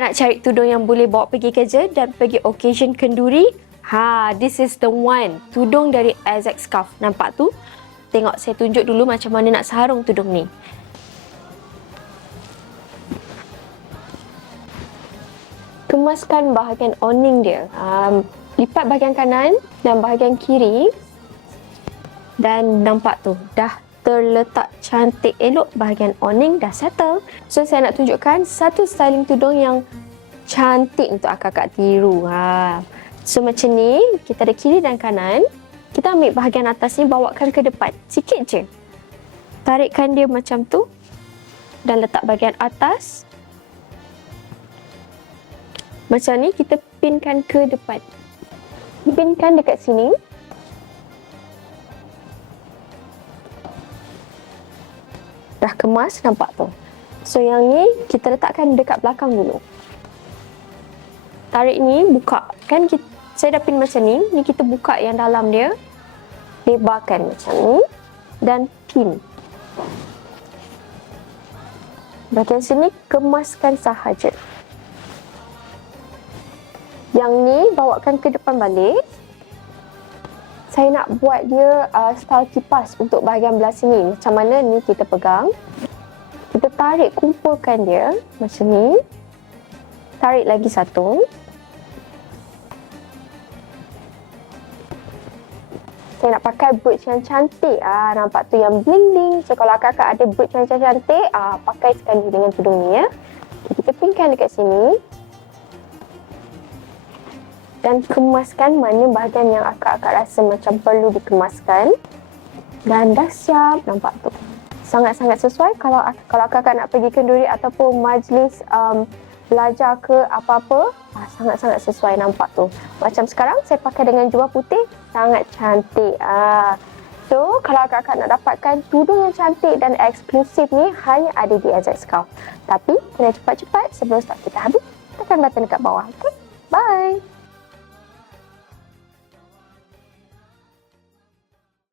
Kakak nak cari tudung yang boleh bawa pergi kerja dan pergi occasion kenduri. This is the one. Tudung dari Isaac Scarf. Nampak tu? Tengok, saya tunjuk dulu macam mana nak sarung tudung ni. Kemaskan bahagian awning dia. Lipat bahagian kanan dan bahagian kiri. Dan nampak tu, dah terletak cantik elok, bahagian awning dah settle. So saya nak tunjukkan satu styling tudung yang cantik untuk akak-akak tiru. So macam ni, kita ada kiri dan kanan. Kita ambil bahagian atas ni, bawakan ke depan sikit je. Tarikkan dia macam tu dan letak bahagian atas. Macam ni, kita pinkan ke depan. Pinkan dekat sini. Dah kemas, nampak tu. So yang ni kita letakkan dekat belakang dulu. Tarik ni, buka. Kan saya dah pin macam ni. Ni kita buka yang dalam dia. Lebarkan macam ni. Dan pin. Bahagian sini kemaskan sahaja. Yang ni bawakan ke depan balik. Saya nak buat dia style kipas untuk bahagian belah sini. Macam mana ni kita pegang. Kita tarik, kumpulkan dia macam ni. Tarik lagi satu. Saya nak pakai brooch yang cantik. Nampak tu yang bling-bling. So kalau kakak ada brooch yang cantik, pakai sekali dengan tudung ni ya. Kita pinkan dekat sini. Dan kemaskan mana bahagian yang akak-akak rasa macam perlu dikemaskan. Dan dah siap, nampak tu. Sangat-sangat sesuai kalau akak-akak nak pergi kenduri ataupun majlis belajar ke apa-apa. Sangat-sangat sesuai, nampak tu. Macam sekarang saya pakai dengan jubah putih, sangat cantik. So kalau akak-akak nak dapatkan tudung yang cantik dan eksklusif ni, hanya ada di Isaac Scarf. Tapi kena cepat-cepat sebelum stok kita habis. Tekan button dekat bawah. Okay? Bye!